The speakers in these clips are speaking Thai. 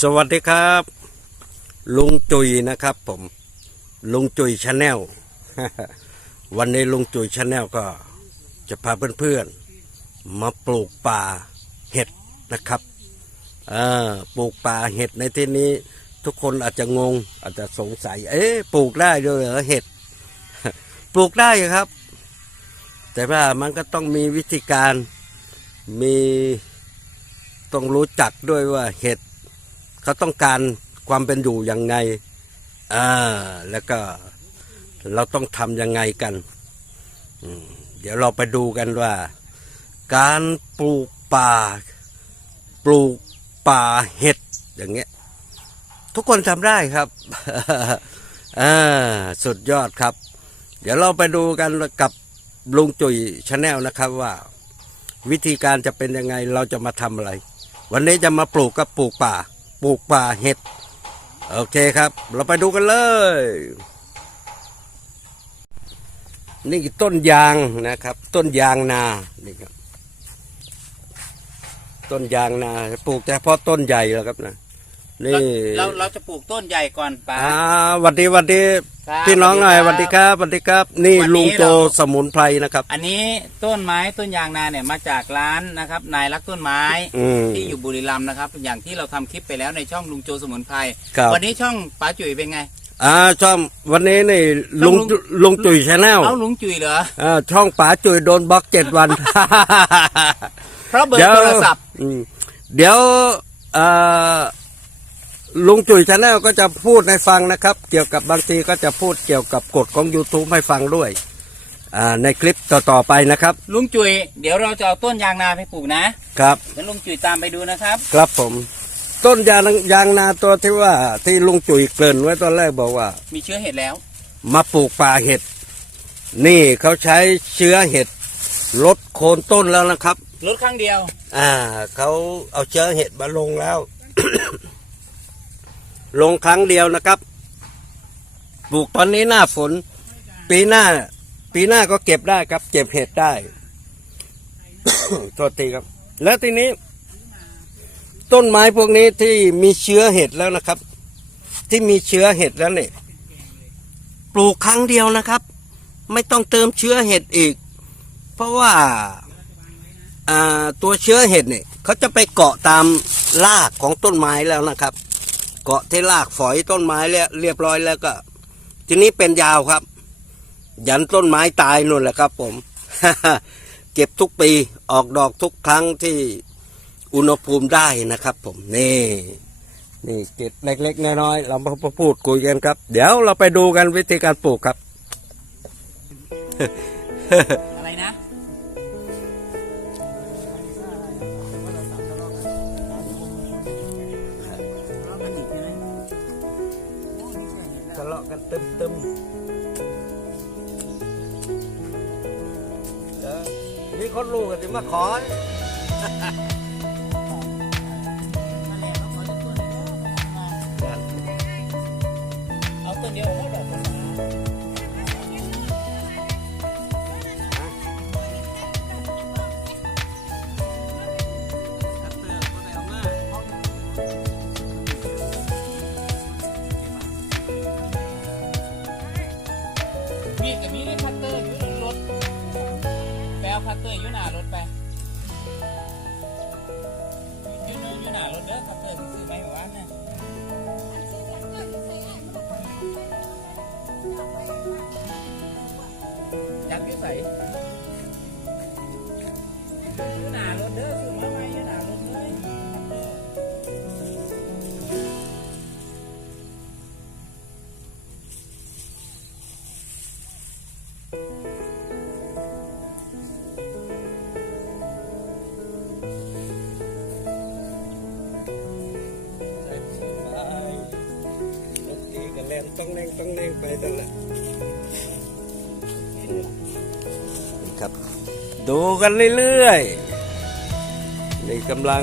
สวัสดีครับ ลุงจุยนะครับผม ลุงจุยชาแนลวันนี้ลุงจุยชาแนลก็จะพาเพื่อนๆ มาปลูกป่าเห็ดนะครับเออปลูกป่าเห็ดในที่นี้ ทุกคนอาจจะงง อาจจะสงสัย เอ๊ะปลูกได้ด้วยเหรอเห็ด ปลูกได้ครับ แต่ว่ามันก็ต้องมีวิธีการมีต้องรู้จักด้วยว่าเห็ด เขาต้องการความเป็นอยู่ยังไงอ่าแล้วก็เราต้องทำยังไงกันเดี๋ยวเราไปดูกันว่า การปลูกป่า ปลูกป่าเห็ดอย่างเงี้ย ทุกคนทำได้ครับอ่าสุดยอดครับ เดี๋ยวเราไปดูกันกับลุงจุยชาแนลนะครับว่า วิธีการจะเป็นยังไงเราจะมาทำอะไร วันนี้จะมาปลูกกับปลูกป่า ปลูกป่าเห็ด โอเคครับ เราไปดูกันเลย นี่ต้นยางนะครับ ต้นยางนานี่ครับ ต้นยางนาปลูกเพาะต้นใหญ่แล้วครับนะ นี่เราเราจะปลูกต้นใหญ่ก่อนป้าอ่าหวัดดีหวัดดีครับพี่น้องหน่อยหสวัวัดสดีดีคครัรับบหวัดดีครับ นี่วันนี้ลุงโจเรา สมุนไพรนะครับ อันนี้ต้นไม้ต้นยางนาเนี่ยมาจากร้านนะครับ นายรักต้นไม้อืมที่อยู่บุรีรัมย์นะครับ อย่างที่เราทำคลิปไปแล้วในช่องลุงโจสมุนไพรครับ วันนี้ช่องป้าจุ๋ยเป็นไง อ่าช่องวันนี้นี่ช่ลุองงลุง ลุงจุยชาแนลเอาลุงจุ๋ยเหรออ่าช่องป๋าจุยโดนบล็อกเจ็ดวัน เพราะเบอร์โทรศัพท์ อืมเดี๋ยวเอ่อ ลุงจุ๋ยชาแนลก็จะพูดให้ฟังนะครับ เกี่ยวกับบางทีก็จะพูดเกี่ยวกับกฎของ YouTube ให้ฟังด้วยอ่าในคลิปต่อๆไปนะครับ ลุงจุ๋ยเดี๋ยวเราจะเอาต้นยางนาไปปลูกนะครับเดี๋ยวลุงจุ๋ยตามไปดูนะครับ ครับผม ต้นยางยางนาตัวที่ว่าที่ลุงจุ๋ยเกริ่นไว้ตอนแรกบอกว่า มีเชื้อเห็ดแล้ว มาปลูกป่าเห็ด นี่เขาใช้เชื้อเห็ดลดโคนต้นแล้วนะครับลดครั้งเดียว อ่าเขาเอาเชื้อเห็ดมาลงแล้ว ลงครั้งเดียวนะครับ ปลูกตอนนี้หน้าฝน ปีหน้า ปีหน้าก็เก็บได้ครับ เก็บเห็ดได้ โทษทีครับ แล้วทีนี้ ต้นไม้พวกนี้ที่มีเชื้อเห็ดแล้วนะครับ ที่มีเชื้อเห็ดแล้วเนี่ยปลูกครั้งเดียวนะครับ ไม่ต้องเติมเชื้อเห็ดอีก เพราะว่าอ่าตัวเชื้อเห็ดเนี่ยเขาจะไปเกาะตามรากของต้นไม้แล้วนะครับ เกาะที่รากฝอยต้นไม้แล้วเรียบร้อยแล้วก็ ทีนี้เป็นยาวครับ ยันต้นไม้ตายนู่นแหละครับ ผม เก็บทุกปีออกดอกทุกครั้งที่อุณหภูมิได้นะครับ ผมนี่นี่เก็บเล็ก ๆ น้อยๆเรามาพูดคุยกันครับ เดี๋ยวเราไปดูกันวิธีการปลูกครับ ทะเลาะกันตึมตึมเออมีคนรู้กันที่มาขอ จักอยู่ใส่อยู่หน้ารถเด้อซื้อมาใหม่อยู่ห น้ารถเลยรถตีกันแล่นต้องแรงต้องแรงไปตั้งแหละนี่ครับ ดูกันเรื่อยๆนี่กำลัง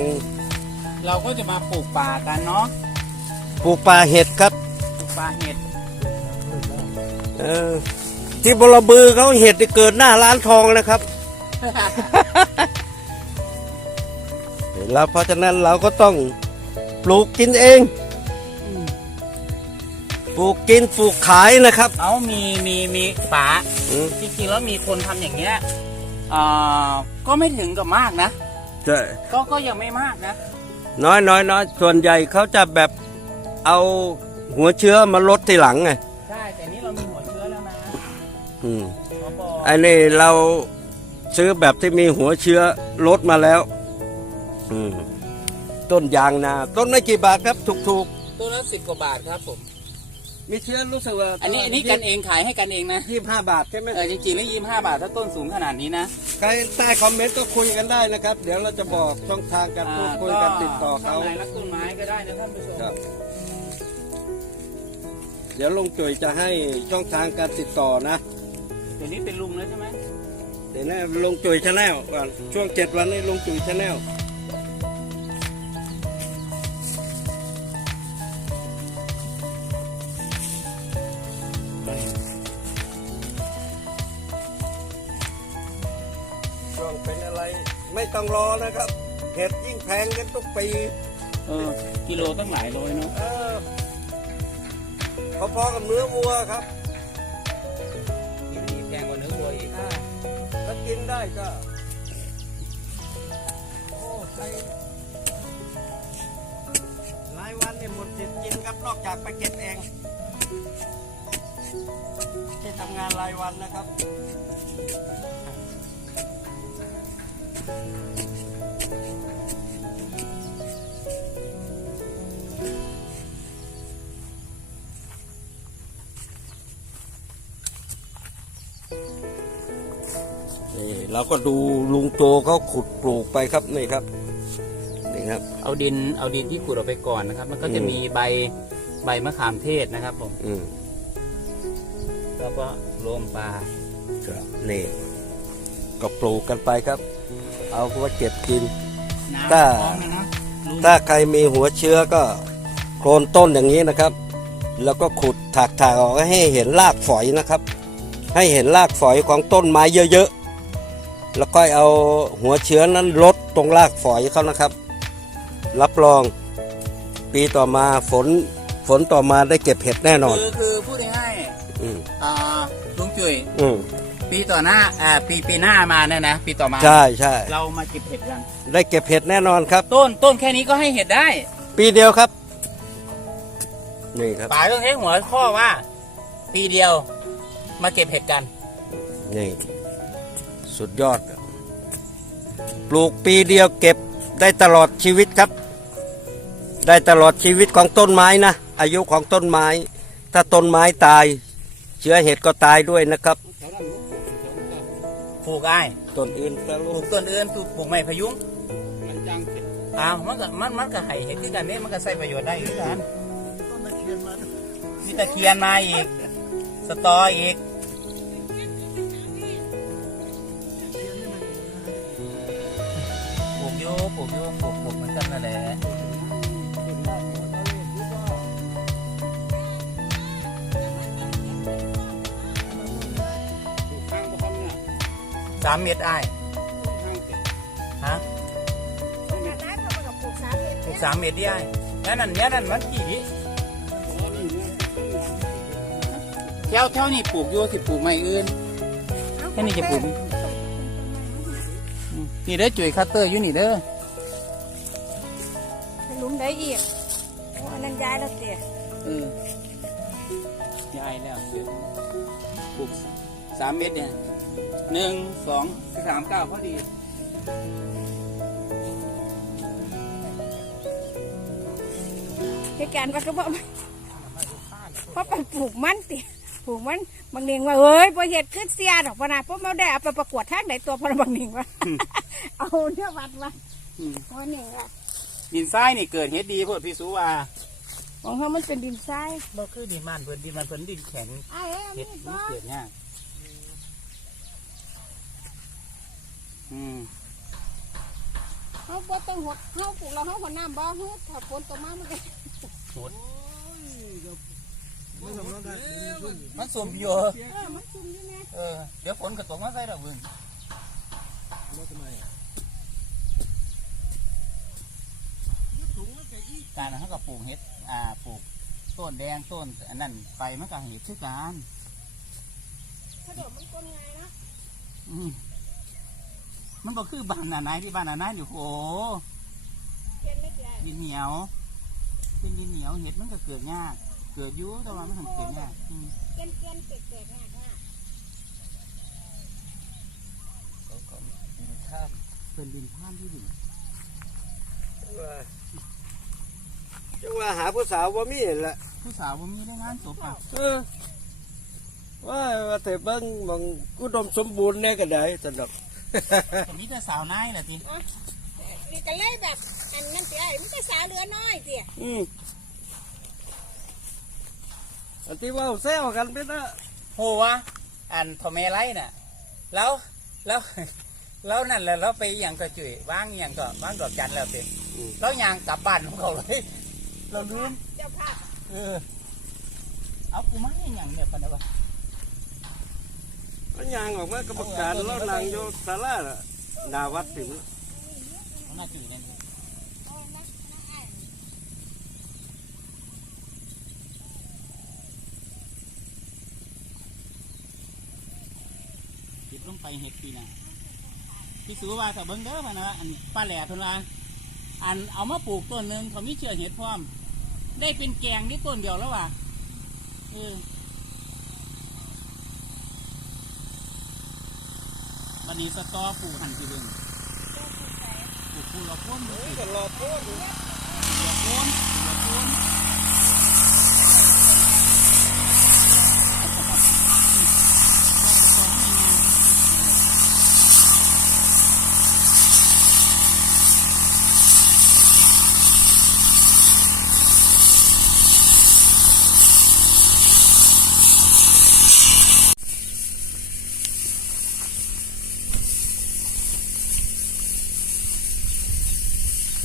เราก็จะมาปลูกป่ากันเนาะปลูกป่าเห็ดครับปลูกป่าเห็ดเออที่บรบือเขาเห็ดที่เกิดหน้าร้านทองนะครับ แล้วเพราะฉะนั้นเราก็ต้องปลูกกินเอง ปลูกกินปลูกขายนะครับ เอามีมีมีป๋าอืมจริงๆแล้วมีคนทำอย่างเงี้ยอ่าก็ไม่ถึงกับมากนะใช่ก็ก็ยังไม่มากนะ น้อยน้อยน้อยส่วนใหญ่เขาจะแบบเอาหัวเชื้อมาลดทีหลังไงใช่ แต่นี่เรามีหัวเชื้อแล้วนะอืมหมอบอกอันนี้เราซื้อแบบที่มีหัวเชื้อลดมาแล้ว อืมต้นยางนา ต้นไม่กี่บาทครับ ถูกตัวละสิบกว่าบาทครับผมๆ มีเชื้อรู้สึกว่าอันนี้อันนี้กันเองขายให้กันเองนะยี่สิบห้าบาทใช่ไหมเออจริงๆแล้วยี่ห้าบาทถ้าต้นสูงขนาดนี้นะใครใต้คอมเมนต์ก็คุยกันได้นะครับ เดี๋ยวเราจะบอกช่องทางการพูดคุยกันติดต่อเขาข้างในรักต้นไม้ก็ได้นะท่านผู้ชมครับ เดี๋ยวลงจุยจะให้ช่องทางการติดต่อนะเดี๋ยวนี้เป็นลุงแล้วใช่ไหมเดี๋ยวนะลงจุยชาแนลก่อนช่วงเจ็ดวันนี้ลงจุยชาแนล ไม่ต้องรอนะครับ เห็ดยิ่งแพงกันทุกปีเออกิโลตั้งหลายร้อยเนาะเออพอๆกับเนื้อวัวครับกินดีแพงกว่าเนื้อวัวอีกอ่าถ้ากินได้ก็โอ้ไปหลายวันเนี่ยหมดสิทธิ์กินครับนอกจากไปเก็บเองที่ทำงานรายวันนะครับ นี่เราก็ดูลุงโตเขาขุดปลูกไปครับนี่ครับนี่ครับ เอาดินเอาดินที่ขุดออกไปก่อนนะครับ มันก็จะอืมมีใบใบมะขามเทศนะครับผมอืมแล้วก็รวมปลาครับนี่ก็ปลูกกันไปครับ เอาไว้เก็บกินน้ำถ้าพร้อมแล้วนะลุงถ้าใครมีหัวเชื้อก็โคนต้นอย่างนี้นะครับ แล้วก็ขุดถากถากๆออกให้เห็นรากฝอยนะครับ ให้เห็นรากฝอยของต้นไม้เยอะๆ แล้วก็เอาหัวเชื้อนั้นลดตรงรากฝอยเขานะครับ รับรองปีต่อมาฝนฝนต่อมาได้เก็บเห็ดแน่นอน คือคือพูดง่ายอืมๆอ่าลุงจุ๋ยอืม ปีต่อหน้าอ่าปีปีหน้ามาเนี่ยนะปีต่อมาใช่ใช่เรามาเก็บเห็ดกัน ได้เก็บเห็ดแน่นอนครับ ต้นต้นแค่นี้ก็ให้เห็ดได้ปีเดียวครับนี่ครับป๋าต้องใช้หัวข้อว่า ปีเดียวมาเก็บเห็ดกันนี่สุดยอด ปลูกปีเดียวเก็บได้ตลอดชีวิตครับ ได้ตลอดชีวิตของต้นไม้นะอายุของต้นไม้ ถ้าต้นไม้ตาย เชื้อเห็ดก็ตายด้วยนะครับ ปลูกไอ้ายต้นอื่นก็ปลูลูกกต้นอื่นปลูกปลูกไม้พะยุงอ้าวมันก็มันมันก็ให้เห็ดที่กันเนี่ยมันก็ใช้ประโยชน์ได้อีกกันนี่ตะเคียนมาอีก สตออีกปลูกโยปลูกโยปลูก สามเม็ดไอ้ายฮะปลูกสามเม็ดดิไอ้แล้วนั่นเนี่ยนั่นมันกี่ดิแถวแถวนี่ปลูกโยสิปลูกไม่อื่นแค่นี้จะปลูกอืมนี่เด้อจุ๋ยคัตเตอร์อยู่นี่เด้อหลุมได้อีกโอ้อันนั้นย้ายแล้วเตี๋ยเออยายแล้วเดี๋ยวปลูก สามเม็ดเนี่ยหนึ่งสองสามเก้าพอดีเหตุการณ์ว่าก็บอกเพราะไปปลูกมันเตี๋ยปลูกมันบางเนียงว่าเอ้ยบ่เห็ดขึ้นเสียดอกพะนะเพราะเราได้เอาไปประกวดทางไหนตัวพะนะบางเนียงว่าเอาเนี่ยวัดว่าอืมวันเนียงว่าดินทรายนี่เกิดเฮ็ดดีโพดพี่สูว่าของเขามันเป็นดินทรายบ่คือดินมันเพิ่นดินมันเพิ่นดินแข็งไอ้เอ้ยเฮ็ดนี่มันก็เกิดยาก อืมเขาบ่ต้องหดเขาปลูกเราเขาหัวน้ำบ่เขาถ้าฝนตกมามันก็โหดมันสมอยู่เออมันชุ่มอยู่แน่เออเดี๋ยวฝนก็ตกมาใส่ดอกเบิ่งการเขาก็ปลูกเห็ดอ่าปลูกต้นแดงต้นอันนั้นไปมันก็เห็ดคือกันถ้าโดดมันกลไงเนาะอืม มันก็คือบ้านนายที่บ้านนายอยู่โอ้เย็นไม่เกินดินเหนียวเป็นดินเหนียวเห็ดมันก็เกิดยาก เกิดอยุ่แต่ว่ามันทำเกิดยากอืมเกินเกินเปียกๆมากมากเป็นดินท่ามที่ดินจังว่าหาผู้สาวว่ามีแหละผู้สาวบ่มีได้งานศพอะเออว่าว่าแต่เบิ่งบางกุดมสมบูรณ์แน่ก็ได้สนดอก แต่มีแต่สาวนายแหละทีนี่ก็เลยแบบ อันนั้นเตี้ยมันก็สาวเหลือน้อยเตี้ยอืมอันที่เว่าแซวกันไปนะโหวะอันทอมเมไลน่ะ แล้วแล้วแล้วนั่นแหละเราไปอหย่างก็จุ๋ยวางอหย่างก็วางดอกจันทร์แล้วสิแล้วยางกลับบ้านของเขาเลย เราลืมเจ้าภาพเออเอากูมาให้หยังเนี่ยปะนะวะ มันยางออกมากรรมการแล้วนางโยศาลานาวัดถึงเอาหน้าจุ๋ยนั่นโอ้ยนักนักไอ้ติดลงไปเห็ดปีน่ะพี่สูว่าถ้าเบิ้งเด้อพะนะอันป้าแหล่ทุนลาอันเอามาปลูกต้นหนึ่งเขามีเชื่อเห็ดพร้อม ได้เป็นแกงที่ต้นเดียวแล้วว่ะเออ บันนี้สตอปลูกหันทีเดียวปลูกปลูกละพ้นปลูกก็รอพูดละพ้นปลูกละพ้น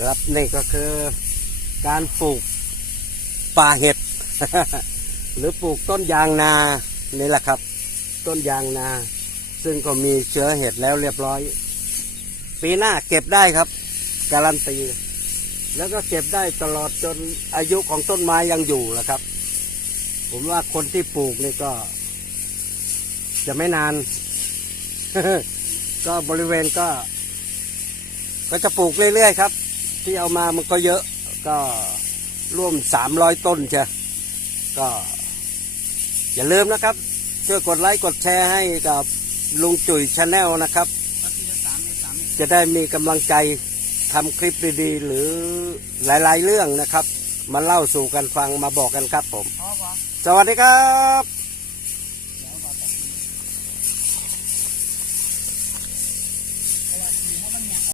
ครับนี่ก็คือการปลูกป่าเห็ด หรือปลูกต้นยางนานี่แหละครับ ต้นยางนา ซึ่งก็มีเชื้อเห็ดแล้วเรียบร้อย ปีหน้าเก็บได้ครับ การันตี แล้วก็เก็บได้ตลอดจนอายุของต้นไม้ยังอยู่ละครับ ผมว่าคนที่ปลูกนี่ก็ จะไม่นาน ก็บริเวณก็ ก็จะปลูกเรื่อยๆครับ ที่เอามามันก็เยอะก็ร่วมสามร้อยต้นใช่ก็ อย่าลืมนะครับ ช่วยกดไลค์กดแชร์ให้กับลุงจุ๋ยชาแนลนะครับ จะได้มีกำลังใจทำคลิปดีๆ หรือหลายๆเรื่องนะครับ มาเล่าสู่กันฟังมาบอกกันครับผม สวัสดีครับ